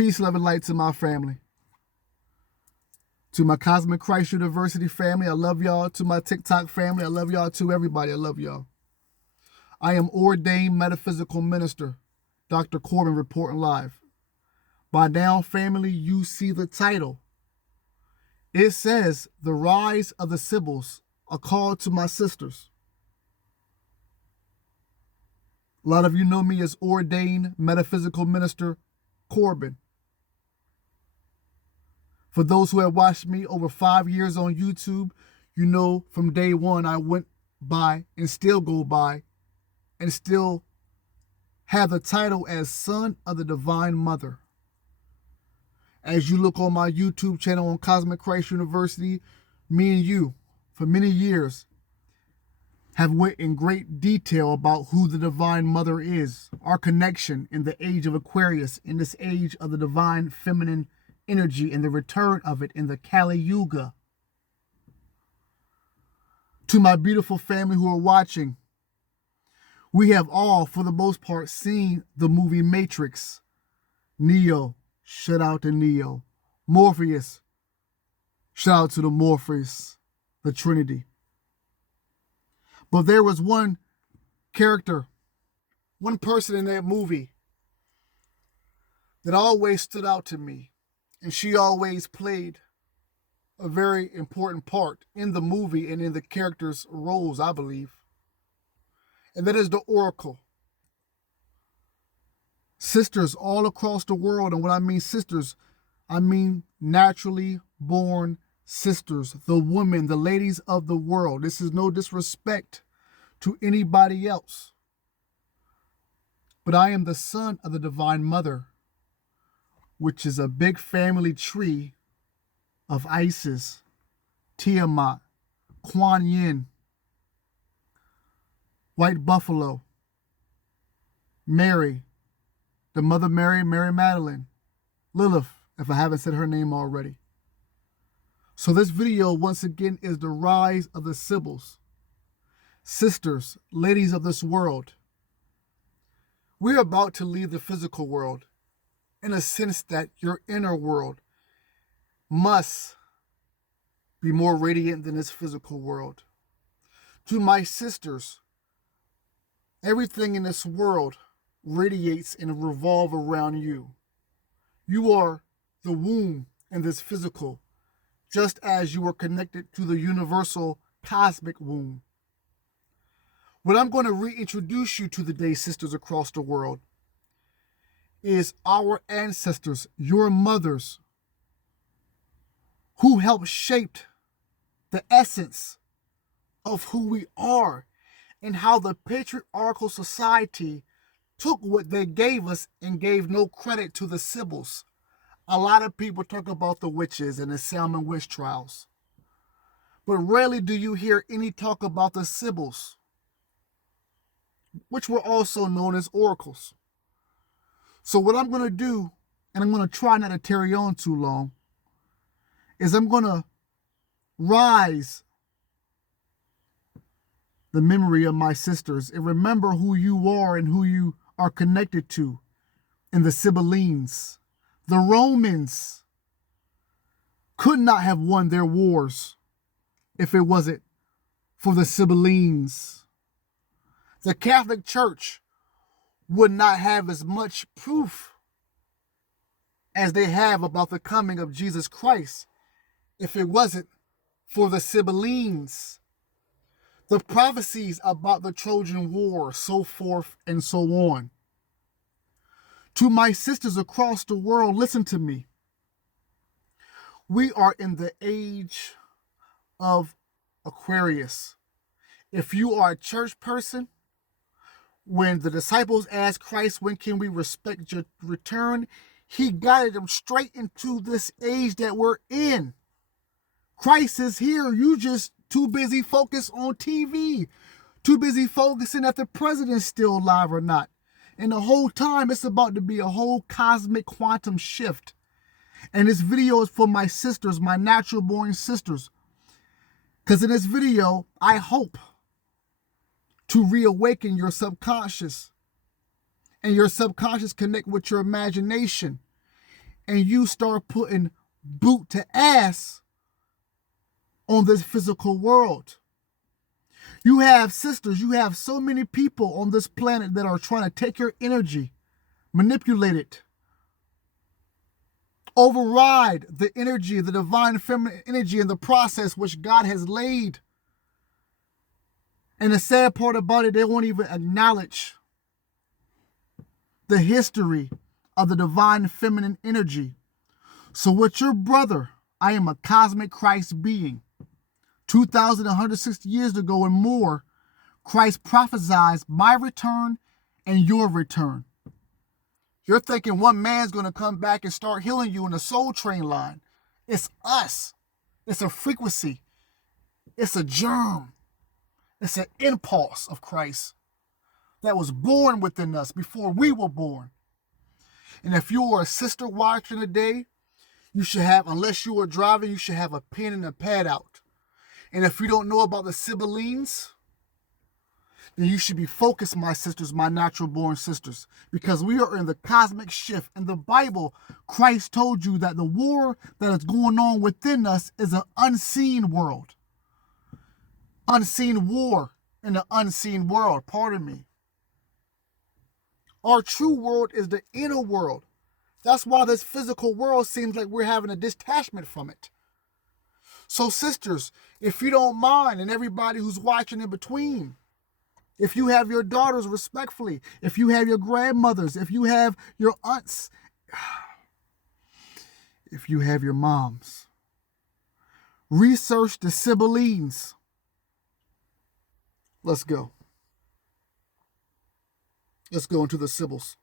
Peace, love, and light to my family. To my Cosmic Christ University family, I love y'all. To my TikTok family, I love y'all. To everybody, I love y'all. I am ordained metaphysical minister, Dr. Corbin, reporting live. By now, family, you see the title. It says, The Rise of the Sibyls, a call to my sisters. A lot of you know me as ordained metaphysical minister Corbin. For those who have watched me over 5 years on YouTube, you know from day one I went by and still go by and still have the title as Son of the Divine Mother. As you look on my YouTube channel on Cosmic Christ University, me and you, for many years, have went in great detail about who the Divine Mother is, our connection in the age of Aquarius, in this age of the divine feminine energy, and the return of it in the Kali Yuga. To my beautiful family who are watching, we have all, for the most part, seen the movie Matrix. Neo, shout out to Neo. Morpheus, shout out to the Morpheus, the Trinity. But there was one character, one person in that movie that always stood out to me. And she always played a very important part in the movie and in the character's roles, I believe. And that is the Oracle. Sisters all across the world, and when I mean sisters, I mean naturally born sisters, the women, the ladies of the world. This is no disrespect to anybody else. But I am the son of the Divine Mother, which is a big family tree of Isis, Tiamat, Kuan Yin, White Buffalo, Mary, the Mother Mary, Mary Magdalene, Lilith, if I haven't said her name already. So this video, once again, is the rise of the Sibyls. Sisters, ladies of this world. We're about to leave the physical world in a sense that your inner world must be more radiant than this physical world. To my sisters, everything in this world radiates and revolves around you. You are the womb in this physical, just as you are connected to the universal cosmic womb. What I'm going to reintroduce you to today, sisters across the world, is our ancestors, your mothers, who helped shape the essence of who we are and how the patriarchal society took what they gave us and gave no credit to the Sibyls. A lot of people talk about the witches and the Salmon witch trials, but rarely do you hear any talk about the Sibyls, which were also known as oracles. So what I'm going to do, and I'm going to try not to tarry on too long, is I'm going to rise the memory of my sisters and remember who you are and who you are connected to in the Sibyllines. The Romans could not have won their wars if it wasn't for the Sibyllines. The Catholic Church would not have as much proof as they have about the coming of Jesus Christ if it wasn't for the Sibyllines. The prophecies about the Trojan War, so forth and so on. To my sisters across the world, listen to me. We are in the age of Aquarius. If you are a church person, when the disciples asked Christ, when can we respect your return? He guided them straight into this age that we're in. Christ is here. You just too busy focused on TV. Too busy focusing if the president's still alive or not. And the whole time, it's about to be a whole cosmic quantum shift. And this video is for my sisters, my natural born sisters. Because in this video, I hope to reawaken your subconscious. And your subconscious connect with your imagination. and you start putting boot to ass on this physical world. You have sisters, you have so many people on this planet that are trying to take your energy, manipulate it, override the energy, the divine feminine energy in the process which God has laid. And the sad part about it, they won't even acknowledge the history of the divine feminine energy. So with your brother, I am a cosmic Christ being. 2,160 years ago and more, Christ prophesied my return and your return. You're thinking one man's going to come back and start healing you in the soul train line. It's us. It's a frequency. It's a germ. It's an impulse of Christ that was born within us before we were born. And if you are a sister watching today, you should have, unless you are driving, you should have a pen and a pad out. And if you don't know about the Sibyls, then you should be focused, my sisters, my natural born sisters, because we are in the cosmic shift. In the Bible, Christ told you that the war that is going on within us is an unseen world. Unseen war in the unseen world, pardon me. Our true world is the inner world. That's why this physical world seems like we're having a detachment from it. So sisters, if you don't mind, and everybody who's watching in between, if you have your daughters respectfully, if you have your grandmothers, if you have your aunts, if you have your moms, research the Sibyls. Let's go. Let's go into the Sibyls.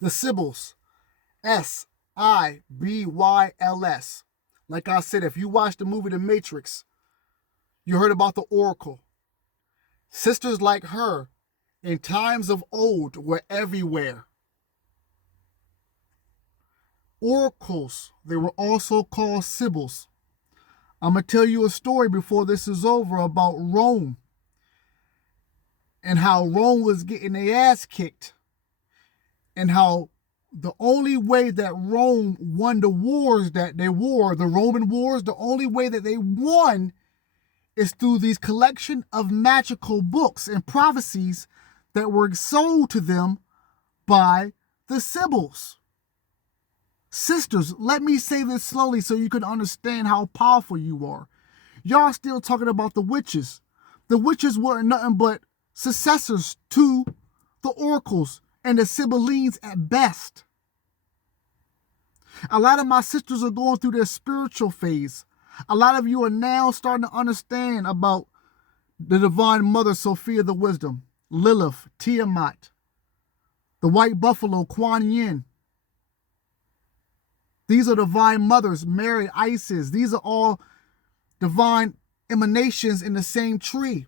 The Sibyls, Sibyls. Like I said, if you watched the movie The Matrix, you heard about the Oracle. Sisters like her in times of old were everywhere. Oracles, they were also called Sibyls. I'm going to tell you a story before this is over about Rome and how Rome was getting their ass kicked and how the only way that Rome won the wars that they wore, the Roman wars, the only way that they won is through these collection of magical books and prophecies that were sold to them by the Sibyls. Sisters, let me say this slowly so you can understand how powerful you are. Y'all still talking about the witches. The witches weren't nothing but successors to the oracles and the Sibyls at best. A lot of my sisters are going through their spiritual phase. A lot of you are now starting to understand about the Divine Mother, Sophia the Wisdom, Lilith, Tiamat, the White Buffalo, Kuan Yin. These are divine mothers, Mary, Isis. These are all divine emanations in the same tree.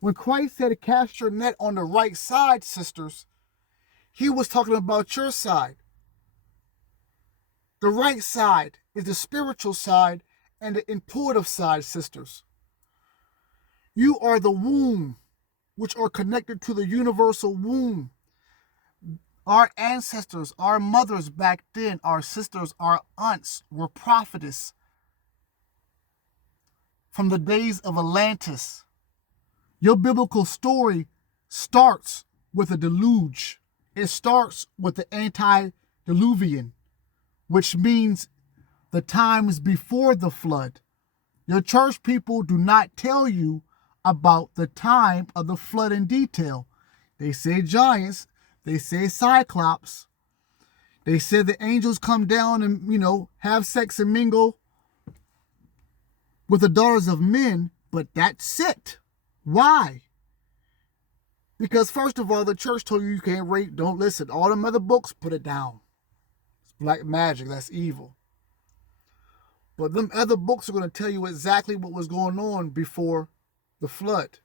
When Christ said, cast your net on the right side, sisters, he was talking about your side. The right side is the spiritual side and the intuitive side, sisters. You are the womb, which are connected to the universal womb. Our ancestors, our mothers back then, our sisters, our aunts were prophetess from the days of Atlantis. Your biblical story starts with a deluge. It starts with the antediluvian, which means the times before the flood. Your church people do not tell you about the time of the flood in detail. They say giants, they say cyclops, they say the angels come down and, have sex and mingle with the daughters of men, but that's it. Why? Because first of all, the church told you can't rape, don't listen. All them other books, put it down. It's black magic, that's evil. But them other books are going to tell you exactly what was going on before the flood.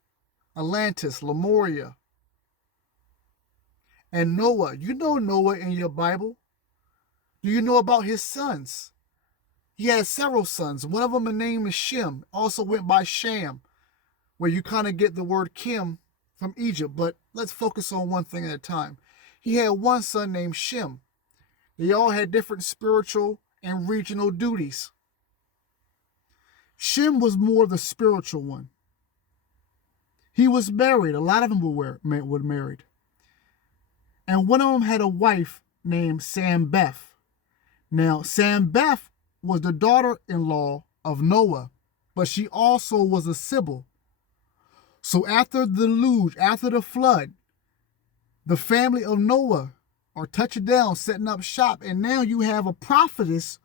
Atlantis, Lemuria, and Noah. You know Noah in your Bible. Do you know about his sons? He had several sons. One of them, the name is Shem, also went by Sham, where you kind of get the word Kim from Egypt. But let's focus on one thing at a time. he had one son named Shem. They all had different spiritual and regional duties. Shem was more the spiritual one. He was married. A lot of them were married. And one of them had a wife named Sambeth. Now, Sambeth was the daughter-in-law of Noah, but she also was a Sibyl. So after the deluge, after the flood, the family of Noah are touching down, setting up shop, and now you have a prophetess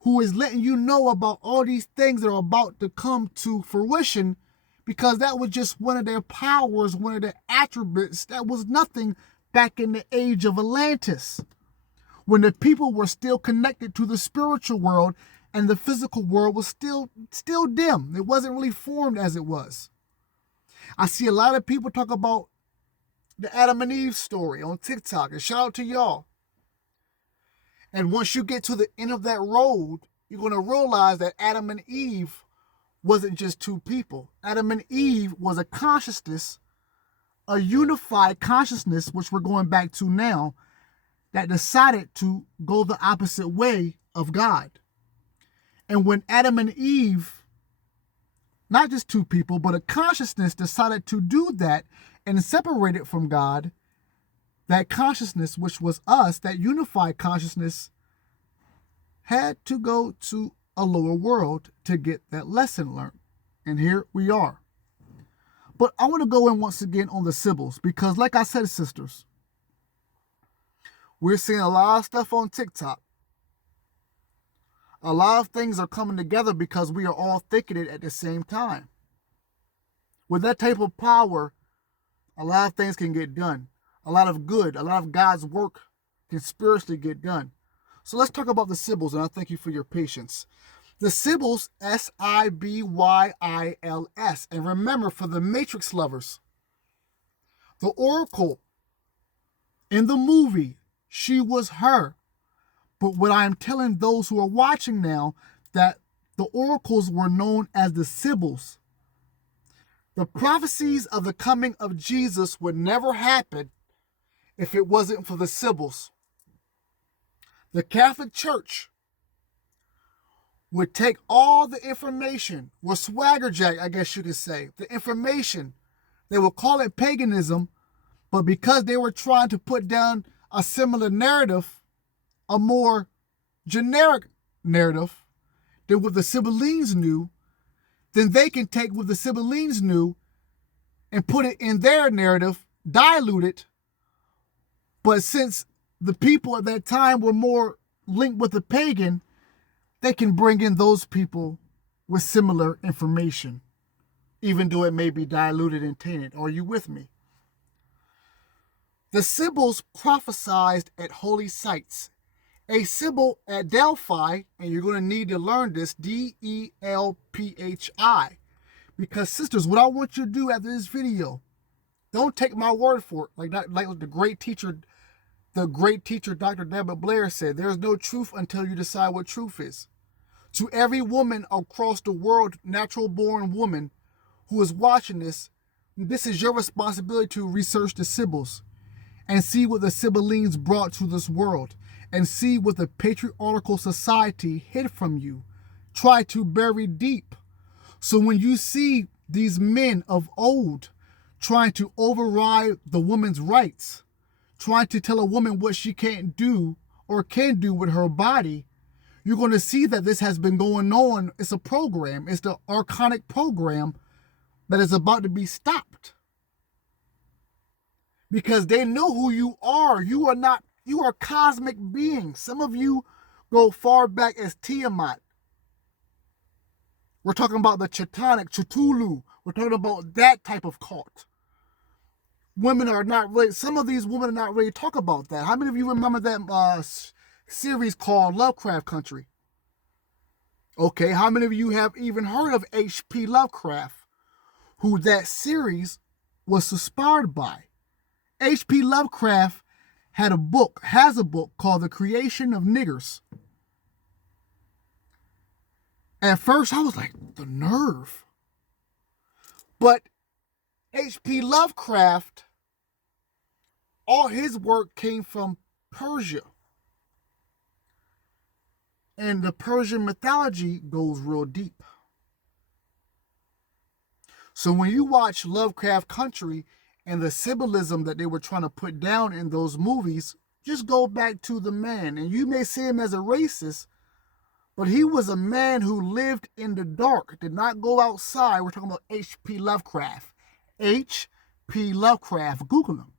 who is letting you know about all these things that are about to come to fruition, because that was just one of their powers, one of their attributes. That was nothing back in the age of Atlantis, when the people were still connected to the spiritual world and the physical world was still dim. It wasn't really formed as it was. I see a lot of people talk about the Adam and Eve story on TikTok, and shout out to y'all. And once you get to the end of that road, you're going to realize that Adam and Eve wasn't just two people. Adam and Eve was a consciousness, a unified consciousness, which we're going back to now, that decided to go the opposite way of God. And when Adam and Eve, not just two people, but a consciousness decided to do that and separate it from God, that consciousness, which was us, that unified consciousness, had to go to a lower world to get that lesson learned. And here we are. But I want to go in once again on the Sibyls, because like I said, sisters, we're seeing a lot of stuff on TikTok. A lot of things are coming together because we are all thinking it at the same time. With that type of power, a lot of things can get done. A lot of good, a lot of God's work can spiritually get done. So let's talk about the Sibyls, and I thank you for your patience. The Sibyls, Sibyls. And remember, for the Matrix lovers, the Oracle in the movie, she was her. But what I am telling those who are watching now, that the oracles were known as the Sibyls. The prophecies of the coming of Jesus would never happen if it wasn't for the Sibyls. The Catholic Church would take all the information, or swaggerjack, I guess you could say, the information. They would call it paganism, but because they were trying to put down a similar narrative, a more generic narrative than what the Sibyllines knew, then they can take what the Sibyllines knew and put it in their narrative, dilute it. But since the people at that time were more linked with the pagan, they can bring in those people with similar information, even though it may be diluted and tainted. Are you with me? The Sibyls prophesied at holy sites. A Sibyl at Delphi, and you're going to need to learn this, Delphi. Because sisters, what I want you to do after this video, don't take my word for it. Like the great teacher Dr. Deborah Blair said, there's no truth until you decide what truth is. To every woman across the world, natural born woman who is watching this is your responsibility to research the Sibyls and see what the Sibyllines brought to this world, and see what the patriarchal society hid from you, try to bury deep. So when you see these men of old trying to override the woman's rights, trying to tell a woman what she can't do or can do with her body, you're going to see that this has been going on. It's a program. It's the archonic program that is about to be stopped. Because they know who you are. You are cosmic beings. Some of you go far back as Tiamat. We're talking about the Cthulhu. We're talking about that type of cult. Women are not really, some of these women are not really talk about that. How many of you remember that series called Lovecraft Country? Okay, how many of you have even heard of H.P. Lovecraft, who that series was inspired by? H.P. Lovecraft has a book called The Creation of Niggers. At first, I was like, the nerve. But H.P. Lovecraft all his work came from Persia. And the Persian mythology goes real deep. So when you watch Lovecraft Country and the symbolism that they were trying to put down in those movies, just go back to the man. And you may see him as a racist, but he was a man who lived in the dark, did not go outside. We're talking about H.P. Lovecraft. H.P. Lovecraft. Google him.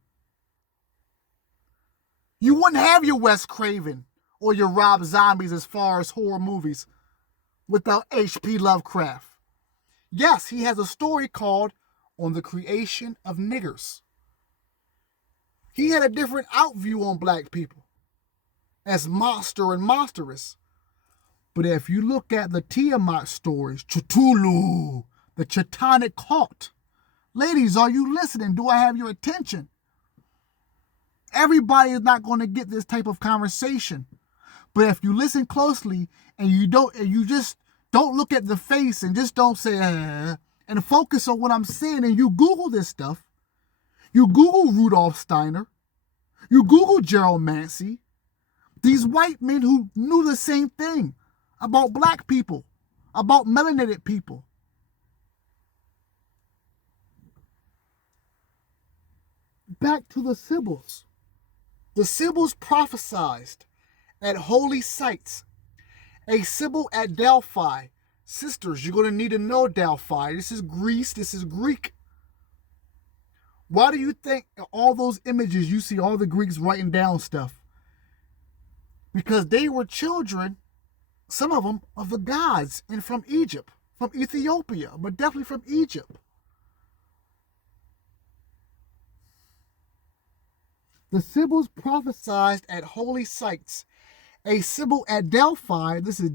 You wouldn't have your Wes Craven or your Rob Zombies as far as horror movies without H.P. Lovecraft. Yes, he has a story called On the Creation of Niggers. He had a different outview on black people as monster and monstrous. But if you look at the Tiamat stories, Cthulhu, the Chthonic cult, ladies, are you listening? Do I have your attention? Everybody is not going to get this type of conversation. But if you listen closely and you just don't look at the face and just don't say, and focus on what I'm saying, and you Google this stuff, you Google Rudolf Steiner, you Google Gerald Mancy, these white men who knew the same thing about black people, about melanated people. Back to the Sibyls. The Sibyls prophesied at holy sites. A Sibyl at Delphi. Sisters, you're going to need to know Delphi. This is Greece. This is Greek. Why do you think all those images you see all the Greeks writing down stuff? Because they were children, some of them, of the gods, and from Egypt, from Ethiopia, but definitely from Egypt. The Sibyls prophesied at holy sites. A Sibyl at Delphi, this is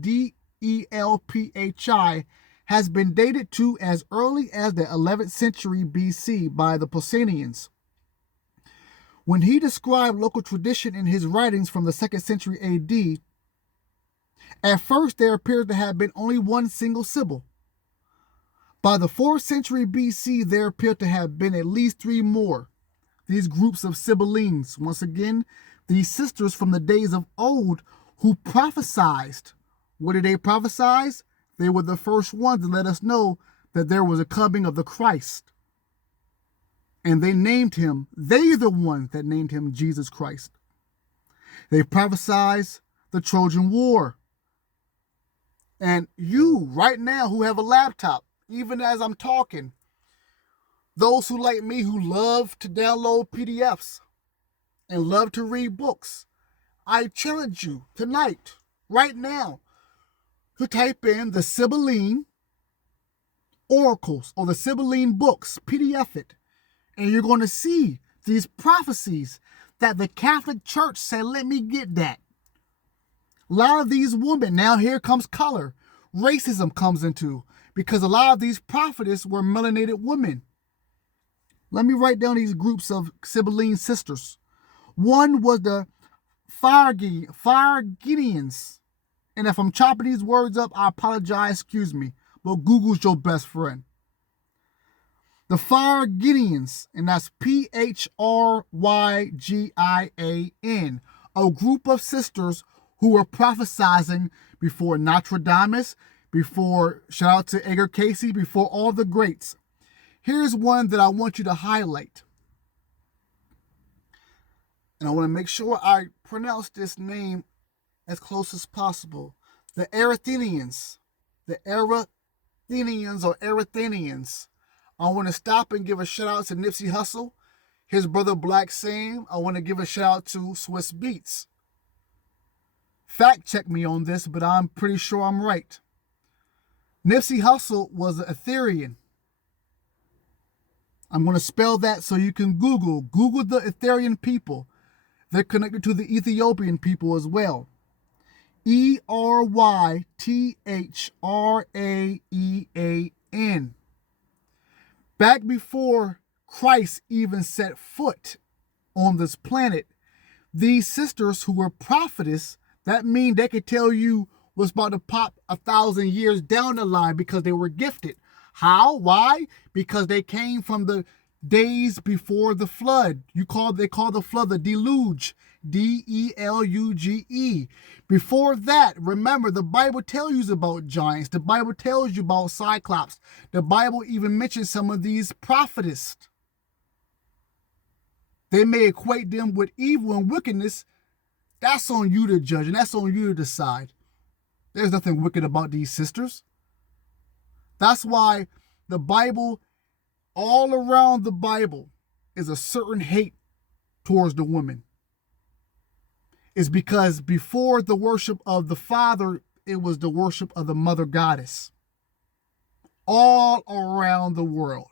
Delphi, has been dated to as early as the 11th century BC by the Pausanians. When he described local tradition in his writings from the 2nd century AD, at first there appears to have been only one single Sibyl. By the 4th century BC, there appeared to have been at least 3 more. These groups of Sibyllines, once again, these sisters from the days of old who prophesied. What did they prophesize? They were the first ones to let us know that there was a coming of the Christ. And they named him, they're the ones that named him Jesus Christ. They prophesied the Trojan War. And you, right now, who have a laptop, even as I'm talking, those who like me, who love to download PDFs and love to read books, I challenge you tonight, right now, to type in the Sibylline oracles or the Sibylline books, PDF it, and you're going to see these prophecies that the Catholic Church said, let me get that. A lot of these women, now here comes color, racism comes into, because a lot of these prophetess were melanated women. Let me write down these groups of Sibylline sisters. One was the Phrygians. And if I'm chopping these words up, I apologize, excuse me. But Google's your best friend. The Phrygians, and that's Phrygian, a group of sisters who were prophesying before Nostradamus, before, shout out to Edgar Cayce, before all the greats. Here's one that I want you to highlight. And I want to make sure I pronounce this name as close as possible. The Erythenians. The Erythenians or Erythenians. I want to stop and give a shout out to Nipsey Hussle, his brother Black Sam. I want to give a shout out to Swiss Beats. Fact check me on this, but I'm pretty sure I'm right. Nipsey Hussle was an Etherean. I'm going to spell that so you can Google the Etherean people. They're connected to the Ethiopian people as well. Erythraean. Back before Christ even set foot on this planet, these sisters who were prophetess, that means they could tell you what's about to pop 1,000 years down the line because they were gifted. How? Why? Because they came from the days before the flood. They call the flood the deluge. Deluge. Before that, remember, the Bible tells you about giants. The Bible tells you about Cyclops. The Bible even mentions some of these prophetess. They may equate them with evil and wickedness. That's on you to judge, and that's on you to decide. There's nothing wicked about these sisters. That's why the Bible, all around the Bible, is a certain hate towards the women. Is because before the worship of the Father, it was the worship of the Mother Goddess. All around the world.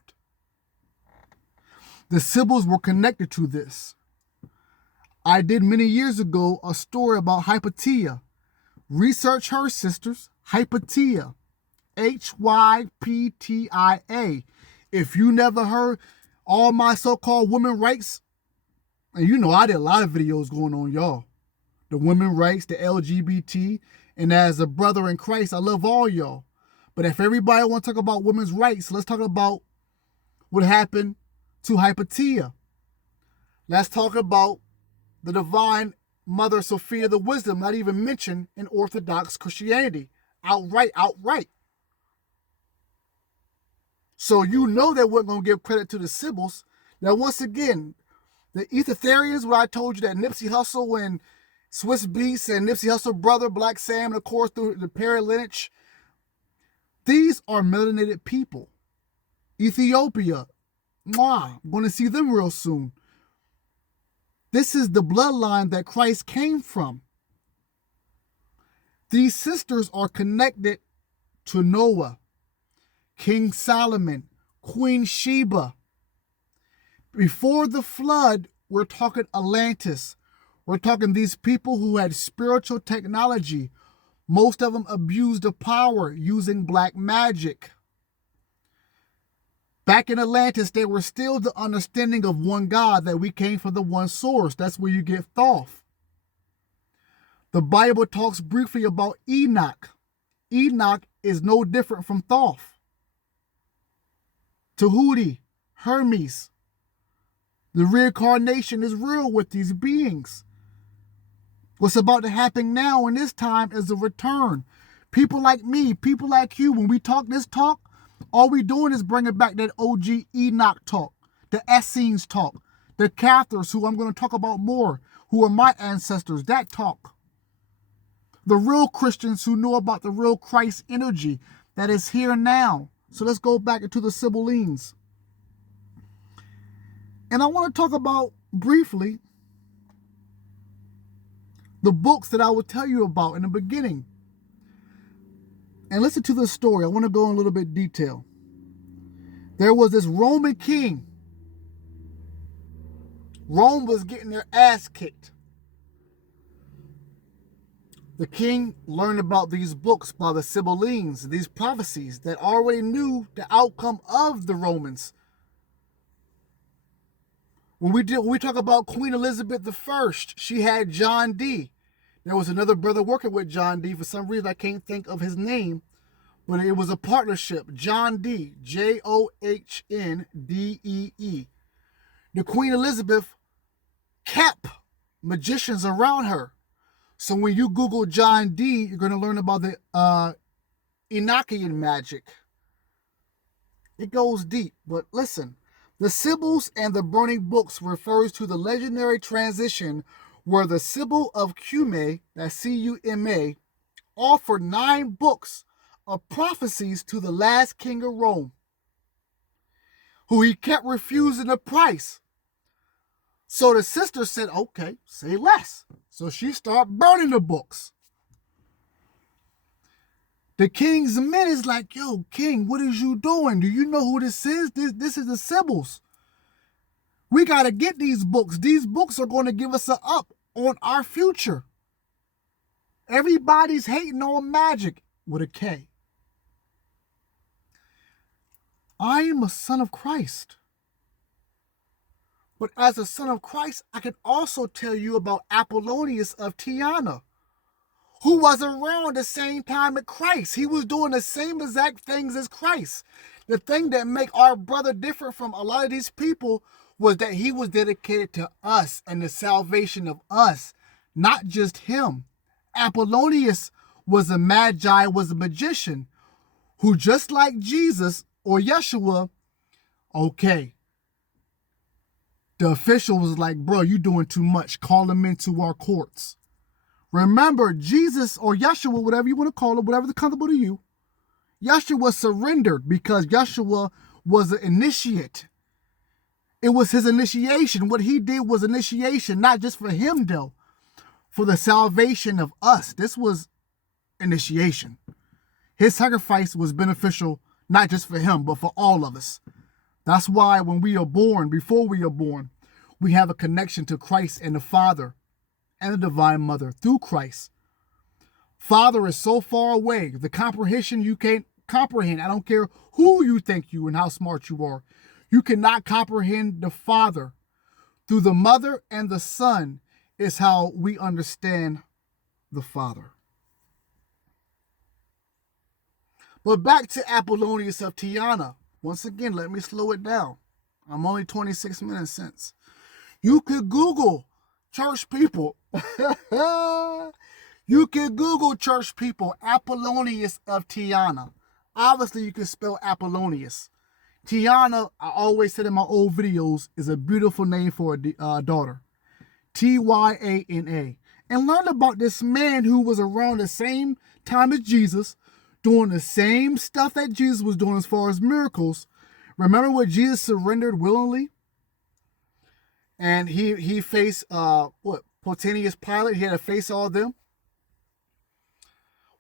The Sibyls were connected to this. I did many years ago a story about Hypatia. Research her, sisters. Hypatia. Hyptia. If you never heard all my so-called women rights, and you know I did a lot of videos going on, y'all. The women rights, the LGBT, and as a brother in Christ, I love all y'all. But if everybody want to talk about women's rights, let's talk about what happened to Hypatia. Let's talk about the divine Mother Sophia the Wisdom, not even mentioned in Orthodox Christianity. Outright. So you know that we're going to give credit to the Sibyls. Now, once again, the Ethereans, what I told you, that Nipsey Hussle and Swiss Beats and Nipsey Hussle brother, Black Sam, and of course through the Perry lineage, these are melanated people. Ethiopia, I'm going to see them real soon. This is the bloodline that Christ came from. These sisters are connected to Noah, King Solomon, Queen Sheba. Before the flood, we're talking Atlantis. We're talking these people who had spiritual technology. Most of them abused the power using black magic. Back in Atlantis, they were still the understanding of one God, that we came from the one source. That's where you get Thoth. The Bible talks briefly about Enoch. Enoch is no different from Thoth. Tahuti, Hermes. The reincarnation is real with these beings. What's about to happen now in this time is a return. People like me, people like you, when we talk this talk, all we doing is bringing back that OG Enoch talk, the Essenes talk, the Cathars, who I'm going to talk about more, who are my ancestors, that talk. The real Christians who know about the real Christ energy that is here now. So let's go back into the Sibyllines. And I want to talk about, briefly, the books that I will tell you about in the beginning. And listen to this story. I want to go in a little bit detail. There was this Roman king. Rome was getting their ass kicked. The king learned about these books by the Sibyllines, these prophecies that already knew the outcome of the Romans. When we talk about Queen Elizabeth I, she had John Dee. There was another brother working with John Dee. For some reason, I can't think of his name, but it was a partnership. John Dee, Johnddee. The Queen Elizabeth kept magicians around her. So when you Google John Dee, you're going to learn about the Enochian magic. It goes deep, but listen. The Sibyls and the Burning Books refers to the legendary transition where the Sibyl of Cumae, that's C-U-M-A, offered 9 books of prophecies to the last king of Rome, who he kept refusing the price. So the sister said, okay, say less. So she started burning the books. The king's men is like, yo, king, what is you doing? Do you know who this is? This is the Sibyls. We got to get these books. These books are going to give us an up on our future. Everybody's hating on magic with a K. I am a son of Christ. But as a son of Christ, I can also tell you about Apollonius of Tyana, who was around the same time as Christ. He was doing the same exact things as Christ. The thing that make our brother different from a lot of these people was that he was dedicated to us and the salvation of us, not just him. Apollonius was a magi, was a magician who, just like Jesus or Yeshua, okay, the official was like, bro, you doing too much. Call him into our courts. Remember, Jesus or Yeshua, whatever you want to call it, whatever's comfortable to you, Yeshua surrendered because Yeshua was an initiate. It was his initiation. What he did was initiation, not just for him, though, for the salvation of us. This was initiation. His sacrifice was beneficial, not just for him, but for all of us. That's why when we are born, before we are born, we have a connection to Christ and the Father and the Divine Mother through Christ. Father is so far away. The comprehension you can't comprehend. I don't care who you think you and how smart you are. You cannot comprehend the Father. Through the Mother and the Son is how we understand the Father. But back to Apollonius of Tyana. Once again, let me slow it down. I'm only 26 minutes since. You could Google church people. You can Google church people, Apollonius of Tyana. Obviously, you can spell Apollonius. Tyana, I always said in my old videos, is a beautiful name for a daughter. Tyana. And learn about this man who was around the same time as Jesus, doing the same stuff that Jesus was doing as far as miracles. Remember when Jesus surrendered willingly? And he faced, Pontius Pilate? He had to face all of them.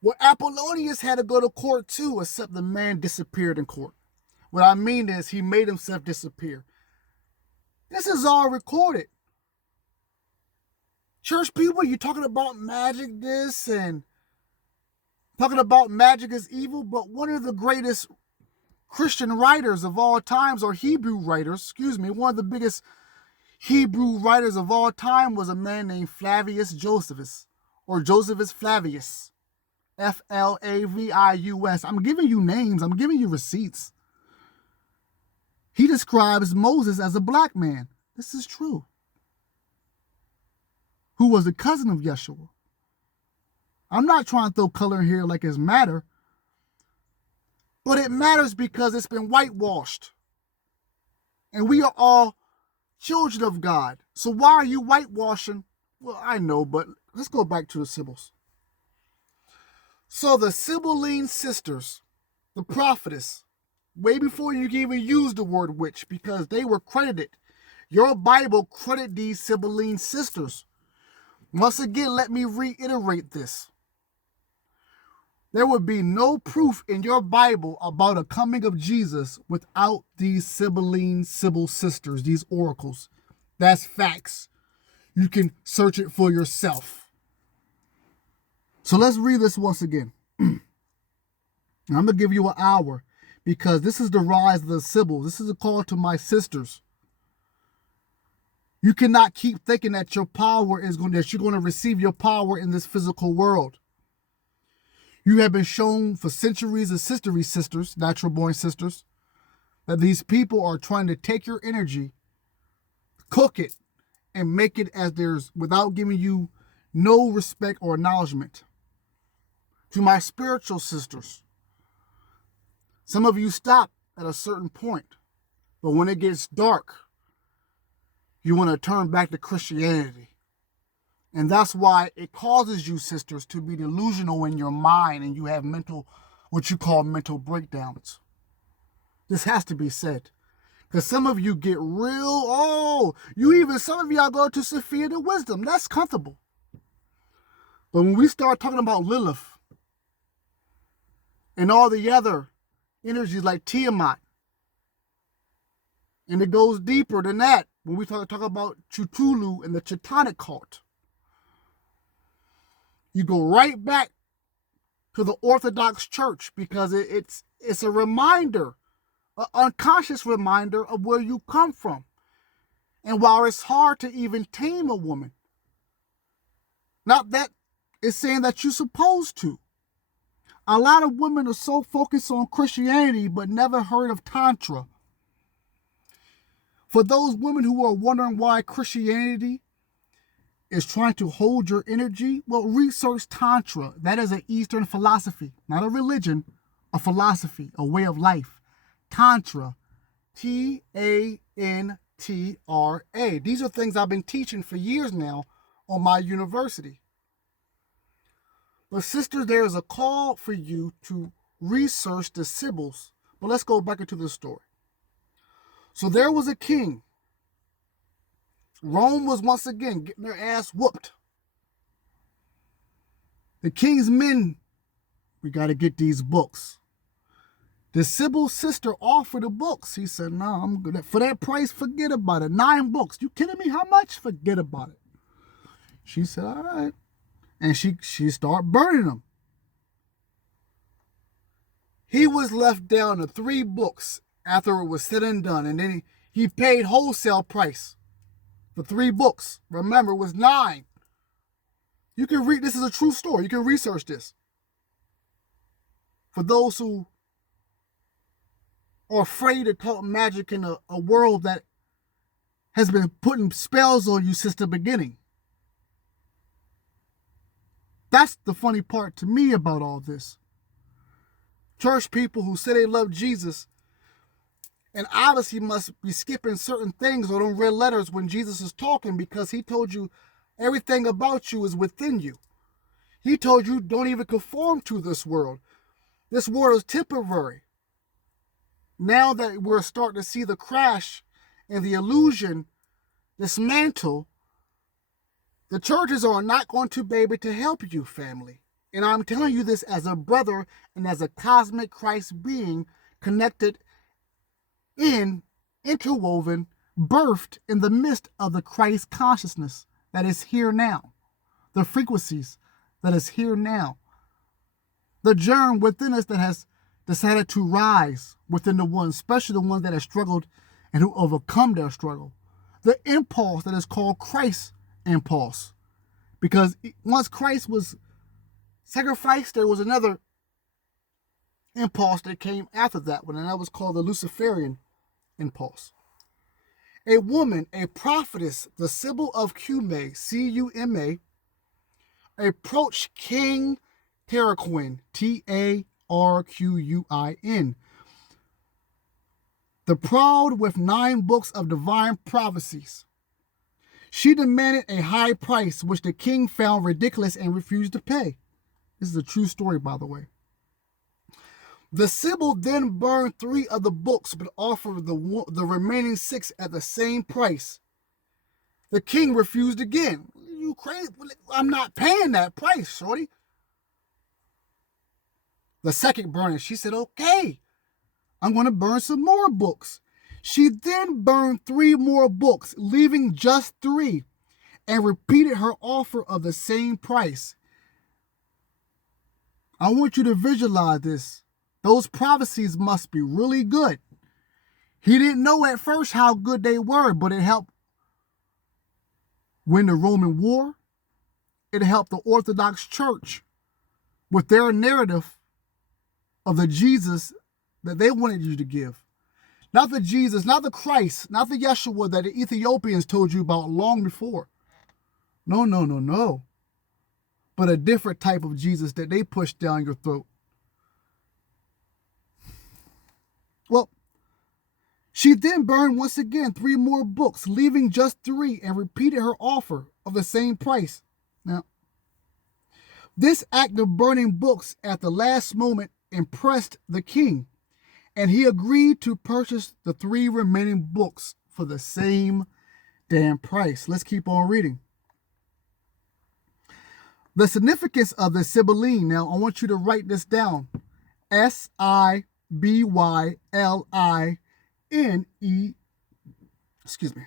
Well, Apollonius had to go to court too, except the man disappeared in court. What I mean is he made himself disappear. This is all recorded. Church people, you're talking about magic this and talking about magic is evil, but one of the greatest Christian writers of all times, or Hebrew writers, one of the biggest Hebrew writers of all time was a man named Flavius Josephus, or Josephus Flavius. Flavius. I'm giving you names. I'm giving you receipts. He describes Moses as a black man. This is true. Who was the cousin of Yeshua. I'm not trying to throw color in here like it's matter. But it matters because it's been whitewashed. And we are all children of God. So why are you whitewashing? Well, I know, but let's go back to the Sibyls. So the Sibylline sisters, the prophetess, way before you can even use the word witch, because they were credited. Your Bible credited these Sibylline sisters. Once again, let me reiterate this. There would be no proof in your Bible about a coming of Jesus without these Sibyl sisters, these oracles. That's facts. You can search it for yourself. So let's read this once again. I'm going to give you an hour because this is the rise of the Sibyls. This is a call to my sisters. You cannot keep thinking that your power that you're going to receive your power in this physical world. You have been shown for centuries as sisters, natural born sisters, that these people are trying to take your energy, cook it, and make it as theirs without giving you no respect or acknowledgement. To my spiritual sisters, some of you stop at a certain point, but when it gets dark, you want to turn back to Christianity. And that's why it causes you, sisters, to be delusional in your mind and you have what you call mental breakdowns. This has to be said. Because some of you get some of y'all go to Sophia the Wisdom. That's comfortable. But when we start talking about Lilith and all the other energies like Tiamat, and it goes deeper than that when we talk about Cthulhu and the Chthonic cult, you go right back to the Orthodox Church because it's a reminder, an unconscious reminder of where you come from. And while it's hard to even tame a woman, not that it's saying that you're supposed to. A lot of women are so focused on Christianity but never heard of Tantra. For those women who are wondering why Christianity is trying to hold your energy, well, research Tantra. That is an Eastern philosophy, not a religion, a philosophy, a way of life. Tantra, Tantra. These are things I've been teaching for years now on my university. But sisters, there is a call for you to research the Sibyls. But let's go back into the story. So there was a king. Rome was once again getting their ass whooped. The king's men, we got to get these books. The Sibyl's sister offered the books. He said, no, I'm good. For that price, forget about it. 9 books. You kidding me? How much? Forget about it. She said, all right. And she started burning them. He was left down to 3 books after it was said and done. And then he paid wholesale price for 3 books. Remember, it was 9. You can read, this is a true story. You can research this. For those who are afraid to talk magic in a world that has been putting spells on you since the beginning. That's the funny part to me about all this. Church people who say they love Jesus and obviously must be skipping certain things or them red letters when Jesus is talking, because he told you everything about you is within you. He told you don't even conform to this world. This world is temporary. Now that we're starting to see the crash and the illusion dismantle, the churches are not going to be able to help you, family. And I'm telling you this as a brother and as a cosmic Christ being connected in, interwoven, birthed in the midst of the Christ consciousness that is here now. The frequencies that is here now. The germ within us that has decided to rise within the ones, especially the ones that have struggled and who overcome their struggle. The impulse that is called Christ impulse. Because once Christ was sacrificed, there was another impulse that came after that one, and that was called the Luciferian impulse. A woman, a prophetess, the Sibyl of Cumae, C-U-M-A, approached King Tarquin, T-A-R-Q-U-I-N, the proud with 9 books of divine prophecies. She demanded a high price, which the king found ridiculous and refused to pay. This is a true story, by the way. The Sibyl then burned 3 of the books, but offered the remaining 6 at the same price. The king refused again. You crazy? I'm not paying that price, shorty. The second burning, she said, okay, I'm going to burn some more books. She then burned 3 more books, leaving just 3, and repeated her offer of the same price. I want you to visualize this. Those prophecies must be really good. He didn't know at first how good they were, but it helped win the Roman war. It helped the Orthodox Church with their narrative of the Jesus that they wanted you to give. Not the Jesus, not the Christ, not the Yeshua that the Ethiopians told you about long before. No. But a different type of Jesus that they pushed down your throat. Well, she then burned once again 3 more books, leaving just 3, and repeated her offer of the same price. Now, this act of burning books at the last moment impressed the king, and he agreed to purchase the 3 remaining books for the same damn price. Let's keep on reading. The significance of the Sibylline. Now, I want you to write this down. Sibylline. Excuse me.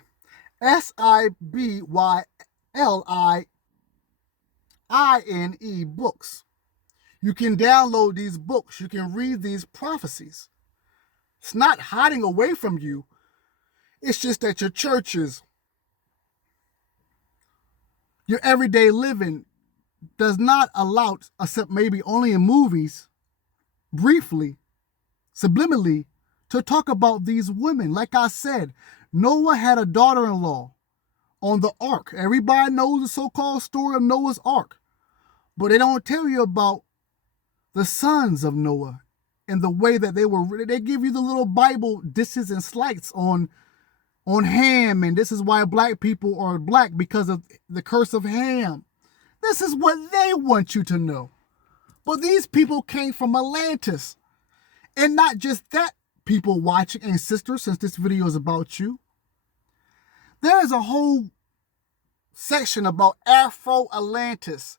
Sibylline books. You can download these books. You can read these prophecies. It's not hiding away from you. It's just that your churches, your everyday living does not allow, except maybe only in movies briefly, subliminally, to talk about these women. Like I said, Noah had a daughter-in-law on the ark. Everybody knows the so-called story of Noah's ark, but they don't tell you about the sons of Noah and the way that they give you the little Bible disses and slights on Ham, and this is why black people are black, because of the curse of Ham. This is what they want you to know. But these people came from Atlantis. And not just that, people watching, and sisters, since this video is about you, there is a whole section about Afro-Atlantis,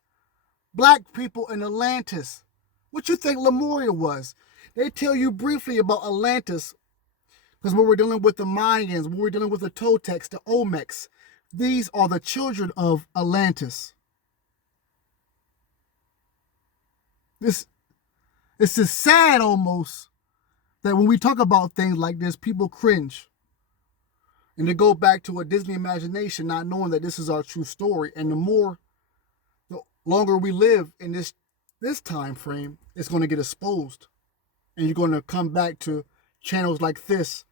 black people in Atlantis. What you think Lemuria was? They tell you briefly about Atlantis, because when we're dealing with the Mayans, when we're dealing with the Toltecs, the Olmecs, these are the children of Atlantis. This is sad almost that when we talk about things like this, people cringe. And they go back to a Disney imagination, not knowing that this is our true story. And the longer we live in this time frame, it's going to get exposed. And you're going to come back to channels like this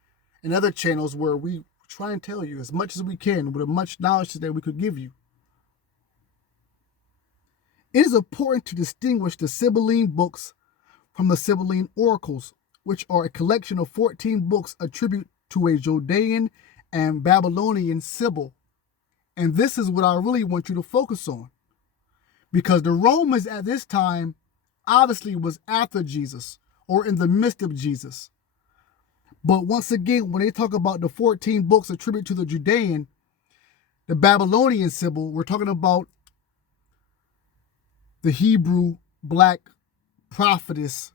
and other channels where we try and tell you as much as we can with as much knowledge that we could give you. It is important to distinguish the Sibylline books from the Sibylline oracles, which are a collection of 14 books attributed to a Judean and Babylonian Sibyl. And this is what I really want you to focus on. Because the Romans at this time obviously was after Jesus or in the midst of Jesus. But once again, when they talk about the 14 books attributed to the Judean, the Babylonian Sibyl, we're talking about the Hebrew black prophetess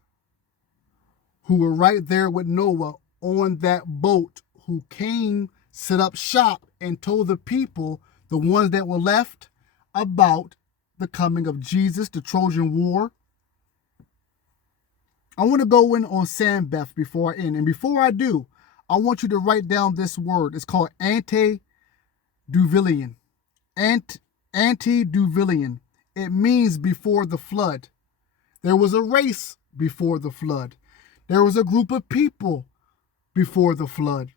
who were right there with Noah on that boat, who came, set up shop, and told the people, the ones that were left, about the coming of Jesus, the Trojan War. I want to go in on Sambeth before I end. And before I do, I want you to write down this word. It's called antediluvian. Antediluvian. It means before the flood. There was a race before the flood. There was a group of people before the flood.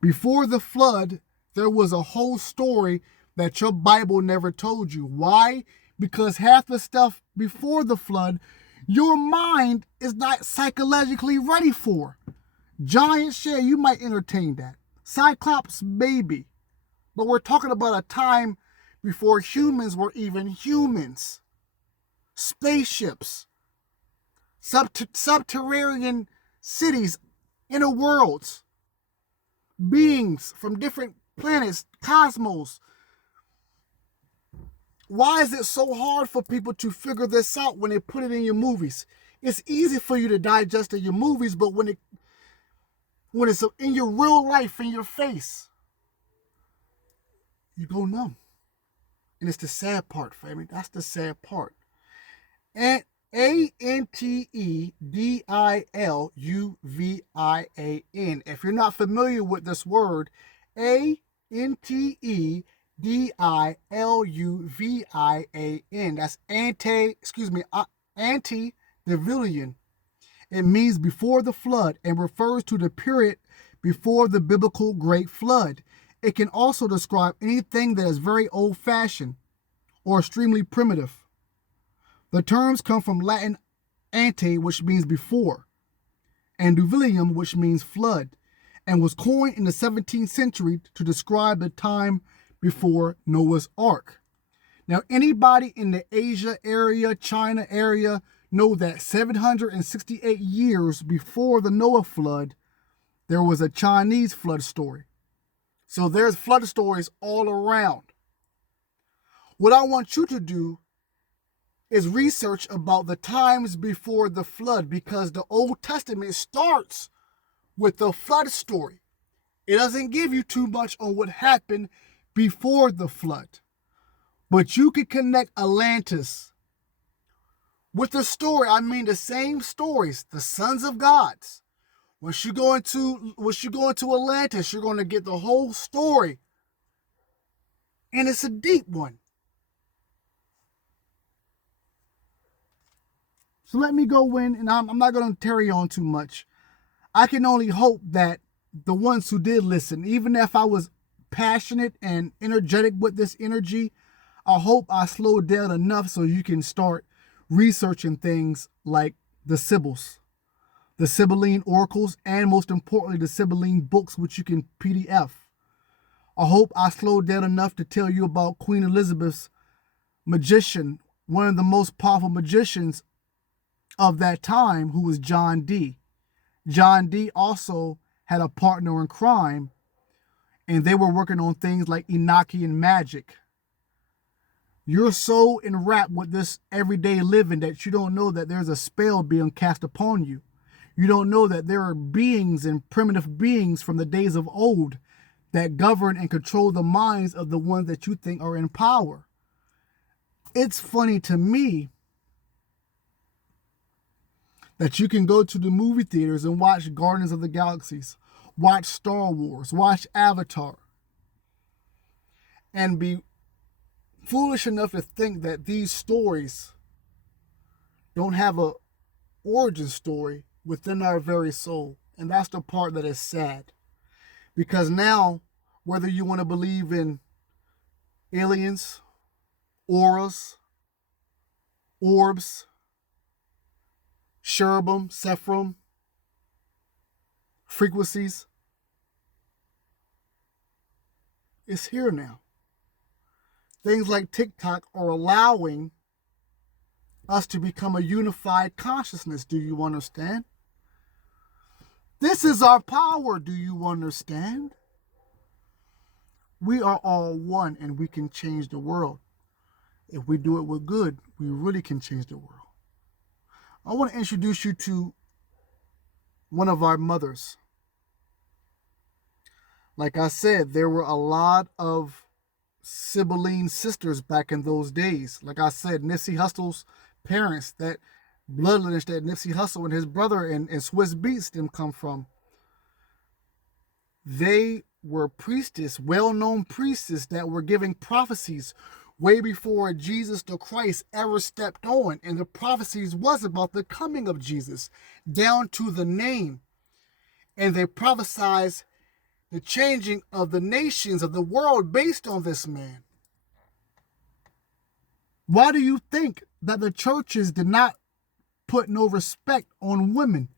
Before the flood, there was a whole story that your Bible never told you. Why? Because half the stuff before the flood, your mind is not psychologically ready for. Giant share, you might entertain that. Cyclops, maybe. But we're talking about a time before humans were even humans. Spaceships. Subterranean cities, inner worlds. Beings from different planets, cosmos. Why is it so hard for people to figure this out when they put it in your movies? It's easy for you to digest in your movies, but when it's in your real life, in your face, you go numb. And it's the sad part, family. That's the sad part. And Antediluvian. If you're not familiar with this word, Antediluvian. That's antediluvian. It means before the flood and refers to the period before the biblical Great Flood. It can also describe anything that is very old-fashioned or extremely primitive. The terms come from Latin ante, which means before, and diluvium, which means flood, and was coined in the 17th century to describe the time before Noah's Ark. Now, anybody in the Asia area, China area, know that 768 years before the Noah flood, there was a Chinese flood story. So there's flood stories all around. What I want you to do is research about the times before the flood, because the Old Testament starts with the flood story. It doesn't give you too much on what happened before the flood. But you can connect Atlantis with the story. I mean, the same stories, the sons of gods. Once you go into Atlantis, you're going to get the whole story. And it's a deep one. So let me go in, and I'm not going to tarry on too much. I can only hope that the ones who did listen, even if I was passionate and energetic with this energy, I hope I slowed down enough so you can start researching things like the Sibyls, the Sibylline oracles, and most importantly, the Sibylline books, which you can PDF. I hope I slowed down enough to tell you about Queen Elizabeth's magician, one of the most powerful magicians of that time, who was John Dee. John Dee also had a partner in crime, and they were working on things like Enochian magic. You're so enwrapped with this everyday living that you don't know that there's a spell being cast upon you. You don't know that there are beings and primitive beings from the days of old that govern and control the minds of the ones that you think are in power. It's funny to me that you can go to the movie theaters and watch Guardians of the Galaxies, watch Star Wars, watch Avatar, and be foolish enough to think that these stories don't have a origin story within our very soul. And that's the part that is sad. Because now, whether you want to believe in aliens, auras, orbs, cherubim, sephrim, frequencies, it's here now. Things like TikTok are allowing us to become a unified consciousness. Do you understand? This is our power. Do you understand? We are all one, and we can change the world. If we do it with good, we really can change the world. I want to introduce you to one of our mothers. Like I said, there were a lot of Sibylline sisters back in those days. Like I said, Nipsey Hussle's parents, that blood lineage that Nipsey Hussle and his brother and Swiss Beats them come from, they were priestess, well-known priestess that were giving prophecies way before Jesus the Christ ever stepped on. And the prophecies was about the coming of Jesus, down to the name. And they prophesied the changing of the nations of the world based on this man. Why do you think that the churches did not put no respect on women?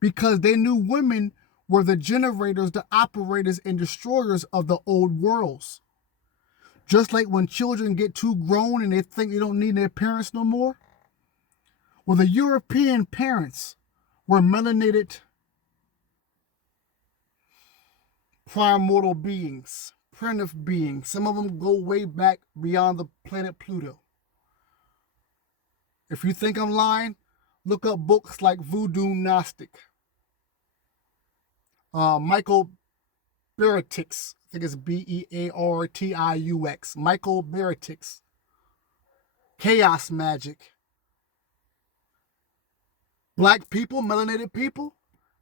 Because they knew women were the generators, the operators, and destroyers of the old worlds. Just like when children get too grown and they think they don't need their parents no more. Well, the European parents were melanated primordial beings, primitive beings. Some of them go way back beyond the planet Pluto. If you think I'm lying, look up books like Voodoo Gnostic. Michael Beartix, I think it's Beartiux. Michael Beartix. Chaos magic. Black people, melanated people.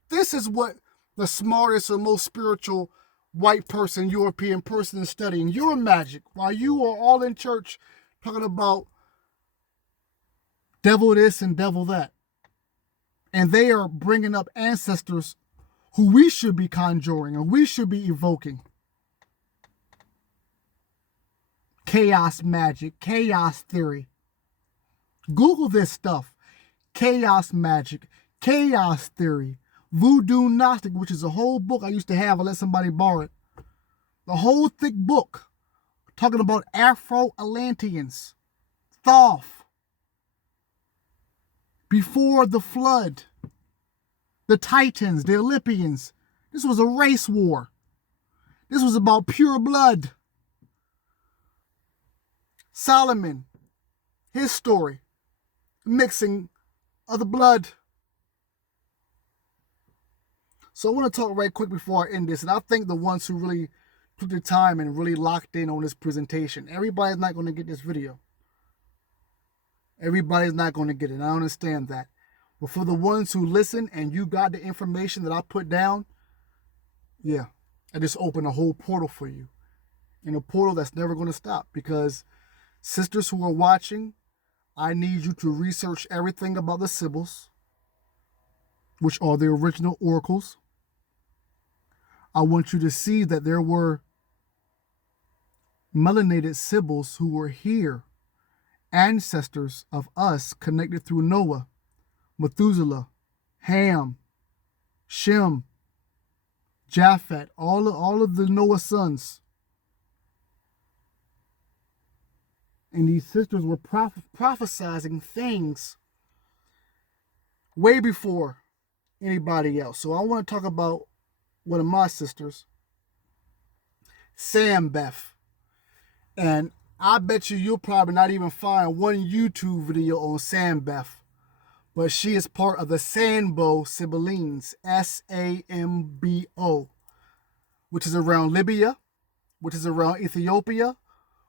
This is what the smartest or most spiritual white person, European person is studying. Your magic. While you are all in church talking about devil this and devil that. And they are bringing up ancestors who we should be conjuring and we should be evoking. Chaos magic, chaos theory. Google this stuff. Chaos magic, chaos theory, Voodoo Gnostic, which is a whole book I used to have. I let somebody borrow it. The whole thick book talking about Afro-Atlanteans, Thoth, before the flood, the Titans, the Olympians. This was a race war. This was about pure blood. Solomon, his story, mixing of the blood. So I want to talk right quick before I end this. And I think the ones who really took the time and really locked in on this presentation, everybody's not going to get this video. Everybody's not going to get it. I understand that. But for the ones who listen and you got the information that I put down, yeah, I just opened a whole portal for you. And a portal that's never going to stop. Because sisters who are watching, I need you to research everything about the Sibyls, which are the original oracles. I want you to see that there were melanated Sibyls who were here, ancestors of us connected through Noah, Methuselah, Ham, Shem, Japhet, all of the Noah sons. And these sisters were prophesizing things way before anybody else. So I want to talk about one of my sisters, Sambeth. And I bet you'll probably not even find one YouTube video on Sambeth. But she is part of the Sambo Sibyllines, Sambo, which is around Libya, which is around Ethiopia,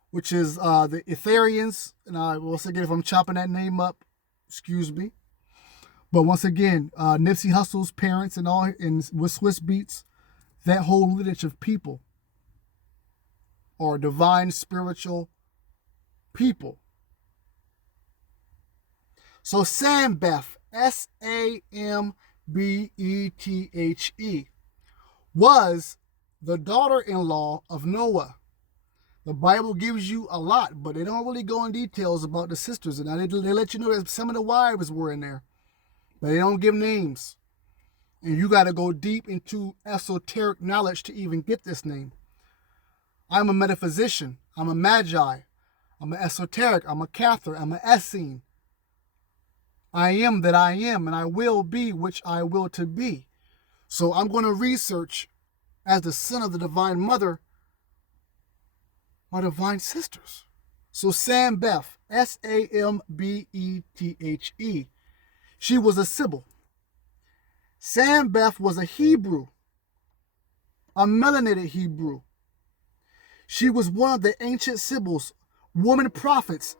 which is the Etherians. And once again, if I'm chopping that name up, excuse me. But once again, Nipsey Hussle's parents and all, and with Swiss Beats, that whole lineage of people are divine spiritual people. So Sambeth, Sambethe, was the daughter-in-law of Noah. The Bible gives you a lot, but they don't really go in details about the sisters. And they let you know that some of the wives were in there, but they don't give names. And you got to go deep into esoteric knowledge to even get this name. I'm a metaphysician. I'm a magi. I'm an esoteric. I'm a Catholic. I'm an Essene. I am that I am, and I will be which I will to be. So I'm going to research, as the son of the Divine Mother, my divine sisters. So Sambeth, Sambethe, she was a Sibyl. Sambeth was a Hebrew, a melanated Hebrew. She was one of the ancient Sibyls, woman prophets,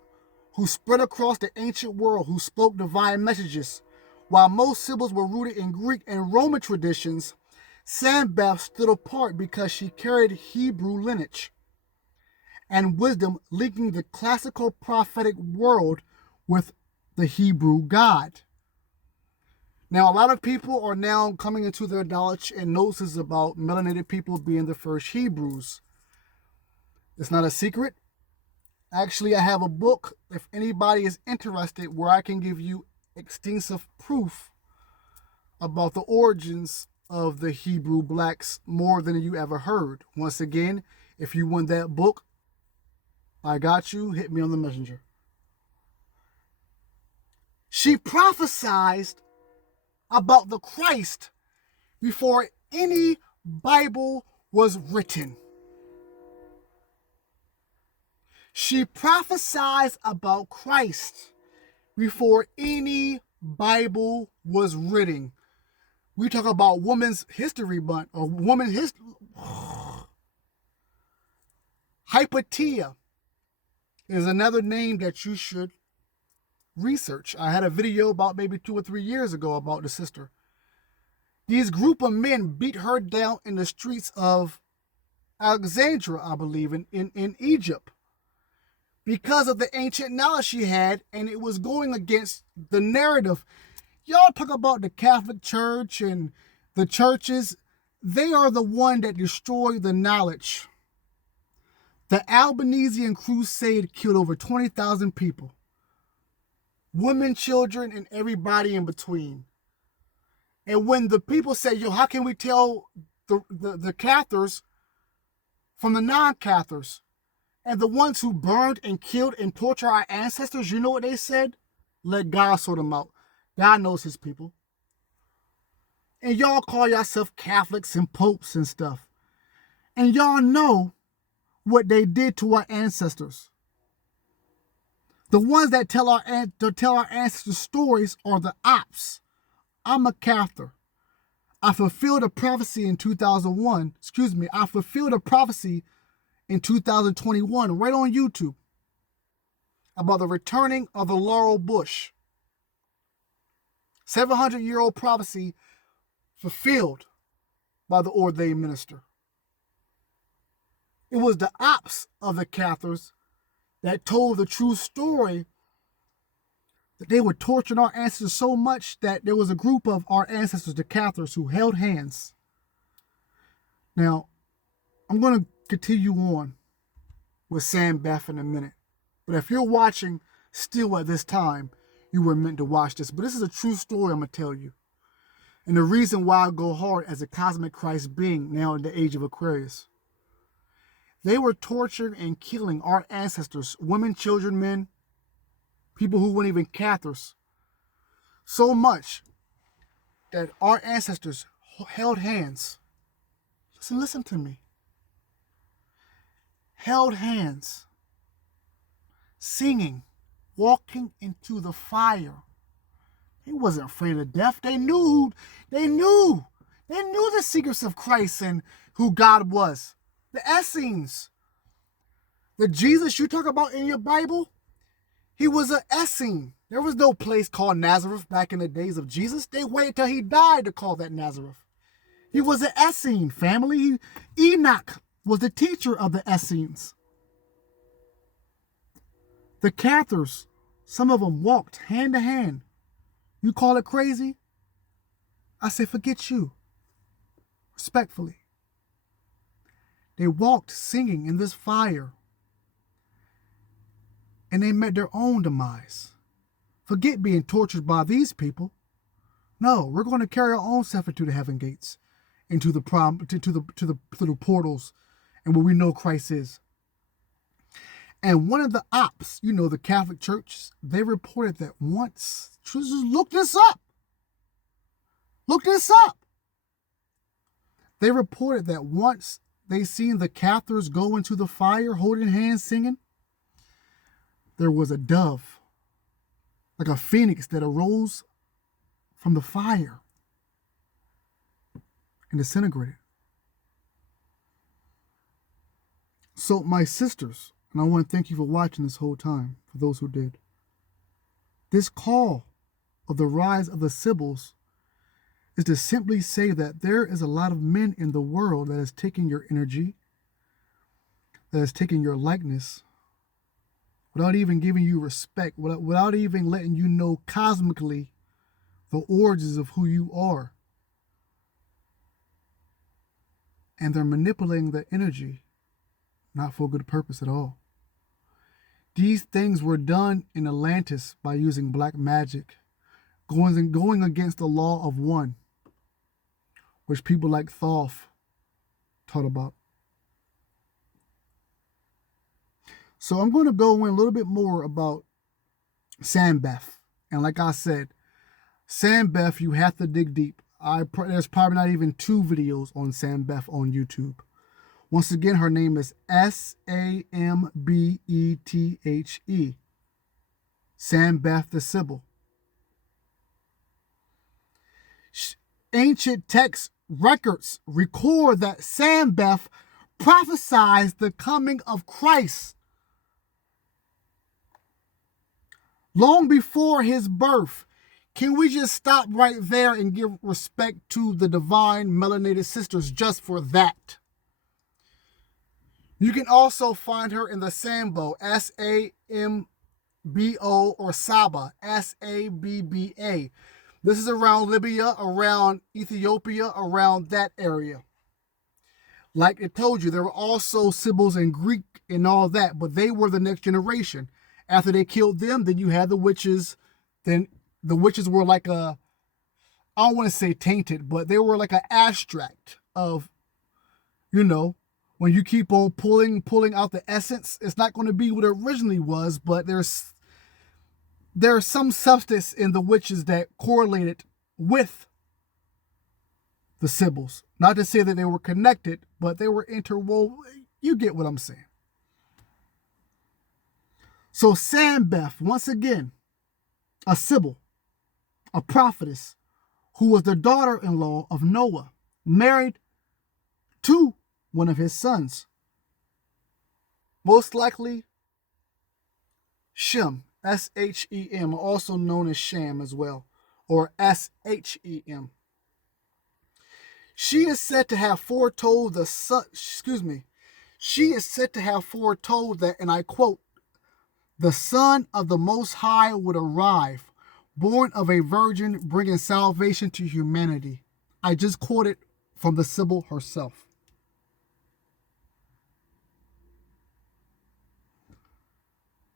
who spread across the ancient world, who spoke divine messages. While most Sibyls were rooted in Greek and Roman traditions, Sambeth stood apart because she carried Hebrew lineage and wisdom, linking the classical prophetic world with the Hebrew God. Now, a lot of people are now coming into their knowledge and notices about melanated people being the first Hebrews. It's not a secret. Actually, I have a book, if anybody is interested, where I can give you extensive proof about the origins of the Hebrew blacks, more than you ever heard. Once again, if you want that book, I got you. Hit me on the messenger. She prophesied about the Christ before any Bible was written. She prophesied about Christ before any Bible was written. We talk about Women's History Month, or Woman History. Hypatia is another name that you should research. I had a video about maybe 2 or 3 years ago about the sister. These group of men beat her down in the streets of Alexandria, I believe, in Egypt, because of the ancient knowledge she had, and it was going against the narrative. Y'all talk about the Catholic Church and the churches. They are the one that destroy the knowledge. The Albanesian Crusade killed over 20,000 people. Women, children, and everybody in between. And when the people say, yo, how can we tell the Cathars from the non-Cathars? And the ones who burned and killed and tortured our ancestors, you know what they said? Let God sort them out. God knows his people. And y'all call yourself Catholics and popes and stuff. And y'all know what they did to our ancestors. The ones that tell our ancestors stories are the ops. I'm a Catholic. I fulfilled a prophecy in 2001. I fulfilled a prophecy in 2021, right on YouTube, about the returning of the laurel bush. 700-year-old prophecy fulfilled by the ordained minister. It was the ops of the Cathars that told the true story that they were torturing our ancestors so much that there was a group of our ancestors, the Cathars, who held hands. Now, I'm going to continue on with Sam Beth in a minute. But if you're watching still at this time, you were meant to watch this. But this is a true story I'm going to tell you. And the reason why I go hard as a cosmic Christ being now in the age of Aquarius. They were torturing and killing our ancestors, women, children, men, people who weren't even Cathars, so much that our ancestors held hands. Listen to me. Held hands, singing, walking into the fire. They wasn't afraid of death. They knew the secrets of Christ and who God was. The Essenes. The Jesus you talk about in your Bible, he was an Essene. There was no place called Nazareth back in the days of Jesus. They waited till he died to call that Nazareth. He was an Essene family. Enoch was the teacher of the Essenes. The Cathars, some of them walked hand to hand. You call it crazy? I say, forget you. Respectfully. They walked singing in this fire. And they met their own demise. Forget being tortured by these people. No, we're going to carry our own self into the heaven gates, into the portals, and where we know Christ is. And one of the ops, the Catholic Church, they reported that once. Look this up. Look this up. They reported that once they seen the Cathars go into the fire, holding hands, singing, there was a dove, like a phoenix that arose from the fire and disintegrated. So, my sisters, and I want to thank you for watching this whole time, for those who did. This call of the rise of the Sibyls is to simply say that there is a lot of men in the world that is taking your energy, that is taking your likeness, without even giving you respect, without even letting you know cosmically the origins of who you are. And they're manipulating the energy, not for a good purpose at all. These things were done in Atlantis by using black magic, going against the law of one, which people like Thoth taught about. So I'm going to go in a little bit more about Sam Beth. And like I said, Sam Beth, you have to dig deep. There's probably not even 2 videos on Sam Beth on YouTube. Once again, her name is Sambethe. Sam Beth the Sibyl. Ancient text records record that Sam Beth prophesied the coming of Christ long before his birth. Can we just stop right there and give respect to the divine melanated sisters just for that? You can also find her in the Sambo, Sambo, or Saba, Sabba. This is around Libya, around Ethiopia, around that area. Like it told you, there were also Sibyls in Greek and all that, but they were the next generation. After they killed them, then you had the witches. Then the witches were like I don't want to say tainted, but they were like an abstract of, when you keep on pulling out the essence, it's not going to be what it originally was, but there's some substance in the witches that correlated with the Sibyls. Not to say that they were connected, but they were interwoven. You get what I'm saying. So Sam Beth, once again, a Sibyl, a prophetess, who was the daughter-in-law of Noah, married to one of his sons. Most likely Shem, Shem, also known as Sham as well, or Shem. She is said to have foretold she is said to have foretold that, and I quote, the Son of the Most High would arrive, born of a virgin, bringing salvation to humanity. I just quoted from the Sibyl herself.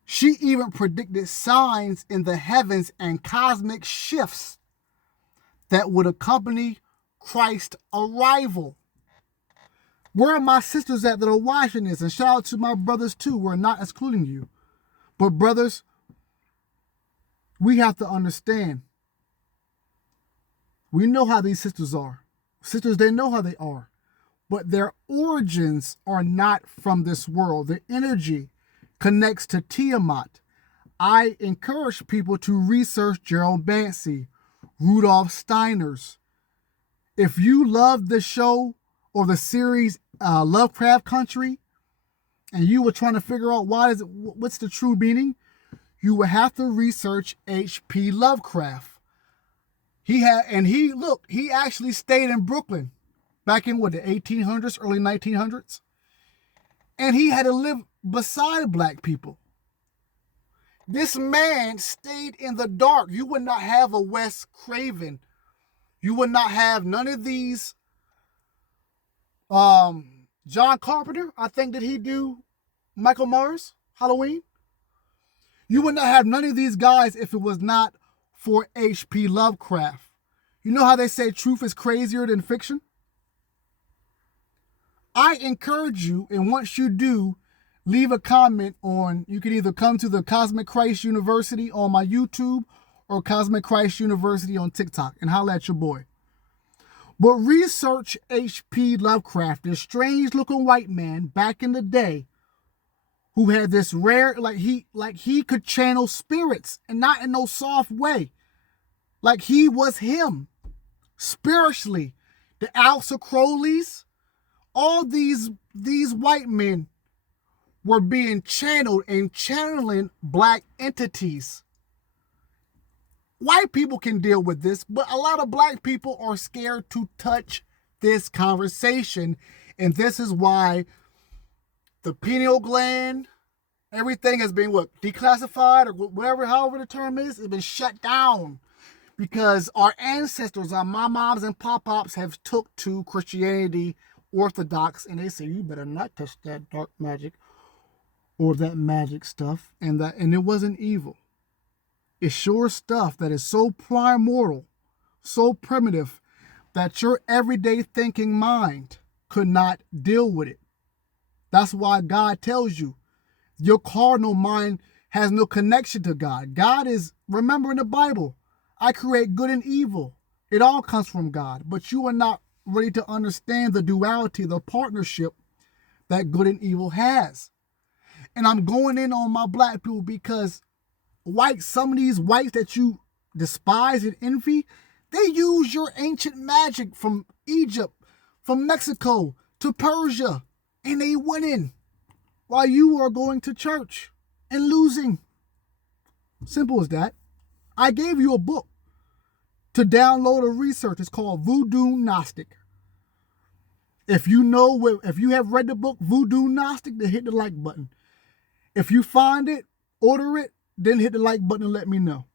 She even predicted signs in the heavens and cosmic shifts that would accompany Christ's arrival. Where are my sisters at that are watching this? And shout out to my brothers too. We're not excluding you. But brothers, we have to understand. We know how these sisters are. Sisters, they know how they are. But their origins are not from this world. Their energy connects to Tiamat. I encourage people to research Gerald Banksy, Rudolph Steiner's. If you love the show or the series Lovecraft Country, and you were trying to figure out what's the true meaning, you would have to research H.P. Lovecraft. He actually stayed in Brooklyn back in the 1800s, early 1900s. And he had to live beside black people. This man stayed in the dark. You would not have a Wes Craven. You would not have none of these. John Carpenter, I think, did he do Michael Myers, Halloween? You would not have none of these guys if it was not for H.P. Lovecraft. You know how they say truth is crazier than fiction? I encourage you, and once you do, leave a comment on, you can either come to the Cosmic Christ University on my YouTube or Cosmic Christ University on TikTok and holler at your boy. But research H.P. Lovecraft, this strange looking white man back in the day who had this rare, he could channel spirits, and not in no soft way. Like he was him. Spiritually. The Aleister Crowleys, all these white men were being channeled and channeling black entities. White people can deal with this, but a lot of black people are scared to touch this conversation. And this is why the pineal gland, everything has been declassified or whatever, however the term is, has been shut down. Because our ancestors, our moms and pop-pops have took to Christianity, Orthodox, and they say, you better not touch that dark magic or that magic stuff. And it wasn't evil. It's sure stuff that is so primordial, so primitive, that your everyday thinking mind could not deal with it. That's why God tells you your carnal mind has no connection to God. God is, remember in the Bible, I create good and evil. It all comes from God. But you are not ready to understand the duality, the partnership that good and evil has. And I'm going in on my black people because some of these whites that you despise and envy, they use your ancient magic from Egypt, from Mexico to Persia, and they winning while you are going to church and losing. Simple as that. I gave you a book to download or research. It's called Voodoo Gnostic. If you have read the book Voodoo Gnostic, then hit the like button. If you find it, order it, then hit the like button and let me know.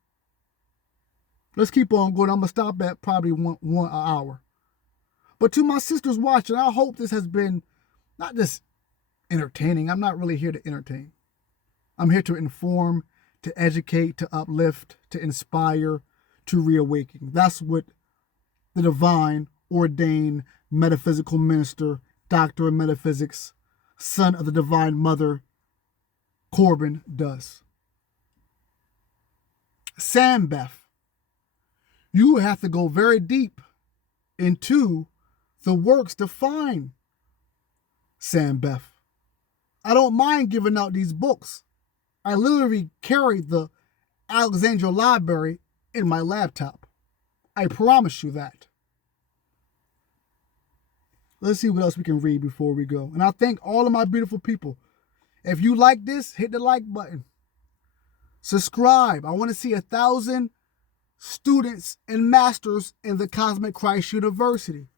Let's keep on going. I'm going to stop at probably one hour. But to my sisters watching, I hope this has been not just entertaining. I'm not really here to entertain. I'm here to inform, to educate, to uplift, to inspire, to reawaken. That's what the divine, ordained, metaphysical minister, doctor of metaphysics, son of the divine mother, Corbin, does. Sambeth, you have to go very deep into the works to find Sambeth. I don't mind giving out these books. I literally carry the Alexandria Library in my laptop. I promise you that. Let's see what else we can read before we go. And I thank all of my beautiful people. If you like this, hit the like button. Subscribe. I want to see 1,000 students and masters in the Cosmic Christ University.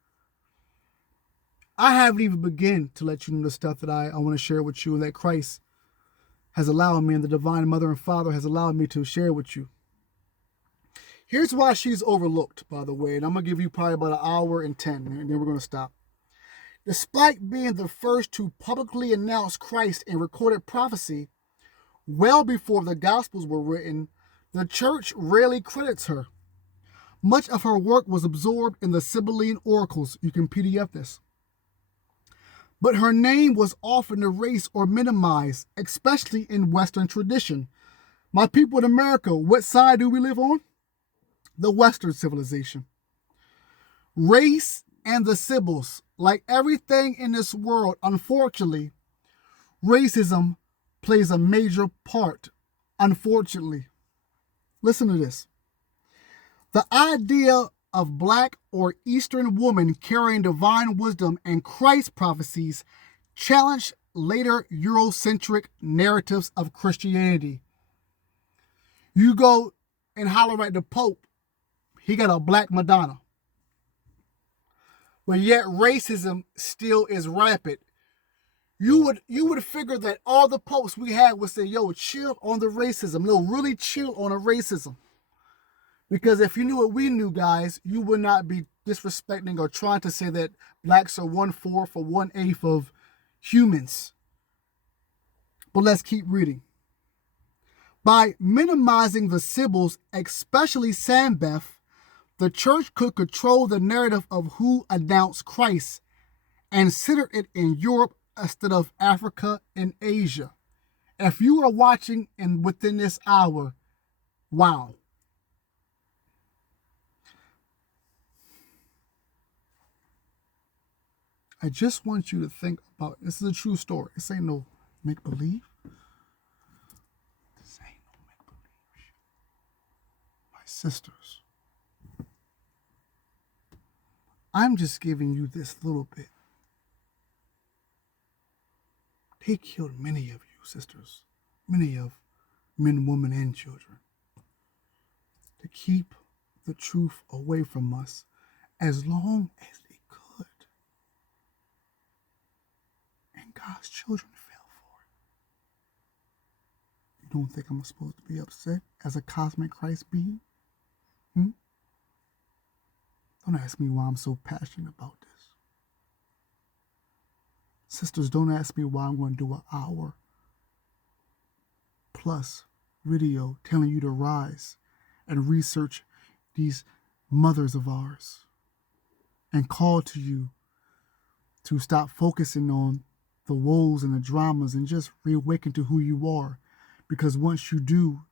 I haven't even begun to let you know the stuff that I want to share with you and that Christ has allowed me, and the Divine Mother and Father has allowed me to share with you. Here's why she's overlooked, by the way, and I'm going to give you probably about 1:10, and then we're going to stop. Despite being the first to publicly announce Christ in recorded prophecy, well before the Gospels were written, the church rarely credits her. Much of her work was absorbed in the Sibylline oracles. You can PDF this. But her name was often erased or minimized, especially in Western tradition. My people in America, what side do we live on? The Western civilization. Race and the Sibyls, like everything in this world, unfortunately, racism plays a major part, unfortunately. Listen to this. The idea of Black or Eastern women carrying divine wisdom and Christ prophecies challenged later Eurocentric narratives of Christianity. You go and holler at the Pope, he got a Black Madonna. But yet racism still is rampant. You would figure that all the popes we had would say, yo, chill on the racism. No, really chill on the racism. Because if you knew what we knew, guys, you would not be disrespecting or trying to say that blacks are 1/4 or 1/8 of humans. But let's keep reading. By minimizing the Sibyls, especially Sambeth, the church could control the narrative of who announced Christ and center it in Europe instead of Africa and Asia. If you are watching and within this hour, wow. I just want you to think about, this is a true story. This ain't no make-believe. This ain't no make-believe. My sisters, I'm just giving you this little bit. They killed many of you, sisters, many of men, women, and children, to keep the truth away from us as long as they could. And God's children fell for it. You don't think I'm supposed to be upset as a cosmic Christ being? Don't ask me why I'm so passionate about this. Sisters, don't ask me why I'm going to do an hour plus video telling you to rise and research these mothers of ours and call to you to stop focusing on the woes and the dramas and just reawaken to who you are. Because once you do,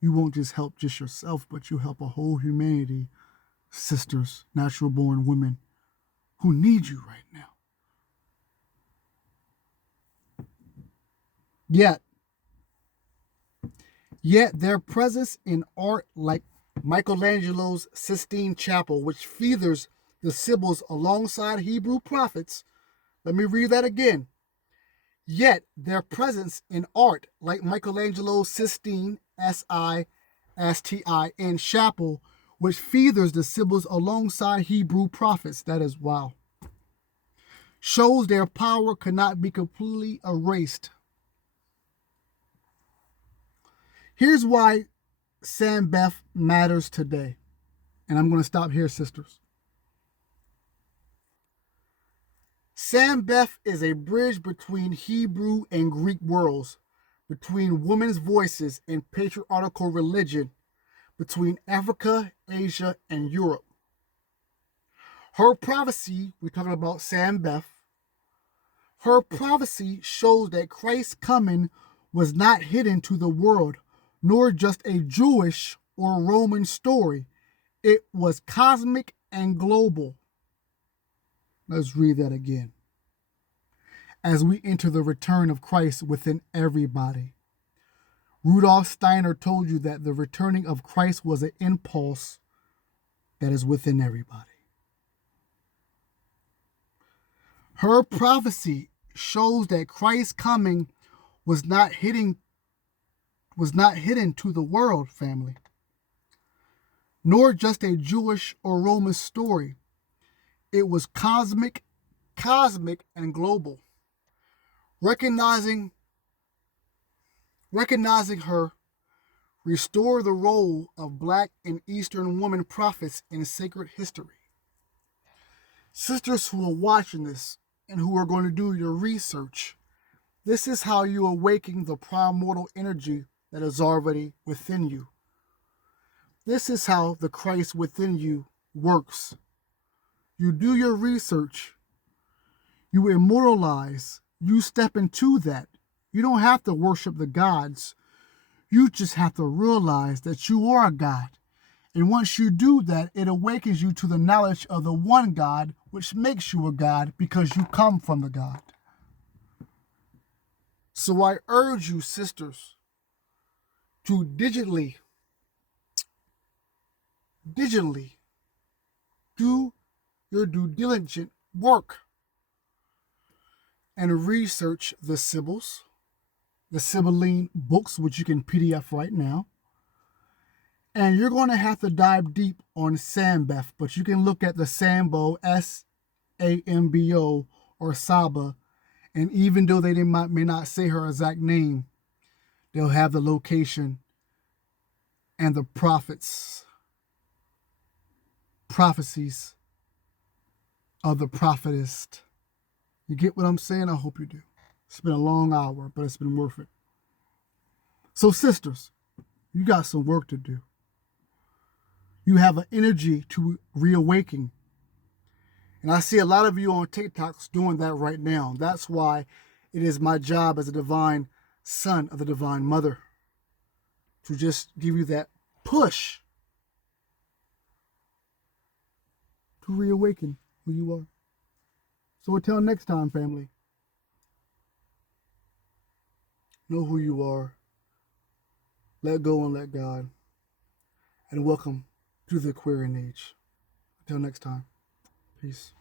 you won't just help just yourself, but you help a whole humanity, sisters, natural born women who need you right now. Yet their presence in art like Michelangelo's Sistine Chapel, which features the Sibyls alongside Hebrew prophets. Let me read that again. Yet their presence in art like Michelangelo's Sistine, S-I-S-T-I-N Chapel, which feathers the Sibyls alongside Hebrew prophets, that is wow, shows their power could not be completely erased. Here's why Sambeth matters today. And I'm going to stop here, sisters. Sambeth is a bridge between Hebrew and Greek worlds, between women's voices and patriarchal religion, between Africa, Asia, and Europe. Her prophecy, we're talking about Sambeth, her prophecy shows that Christ's coming was not hidden to the world, nor just a Jewish or Roman story. It was cosmic and global. Let's read that again. As we enter the return of Christ within everybody. Rudolf Steiner told you that the returning of Christ was an impulse that is within everybody. Her prophecy shows that Christ's coming was not hidden to the world, family, nor just a Jewish or Roman story. It was cosmic and global. Recognizing Recognizing her, restore the role of Black and Eastern woman prophets in sacred history. Sisters who are watching this and who are going to do your research, this is how you awaken the primordial energy that is already within you. This is how the Christ within you works. You do your research, you immortalize, you step into that. You don't have to worship the gods. You just have to realize that you are a God. And once you do that, it awakens you to the knowledge of the one God, which makes you a God because you come from the God. So I urge you, sisters, to digitally do your due diligent work and research the Sibyls, the Sibylline books, which you can PDF right now. And you're going to have to dive deep on Sambeth, but you can look at the Sambo, Sambo, or Saba, and even though they may not say her exact name, they'll have the location and the prophecies of the prophetess. You get what I'm saying? I hope you do. It's been a long hour, but it's been worth it. So sisters, you got some work to do. You have an energy to reawaken. And I see a lot of you on TikToks doing that right now. That's why it is my job as a divine son of the divine mother to just give you that push to reawaken who you are. So until next time, family, know who you are, let go and let God, and welcome to the Aquarian age. Until next time, peace.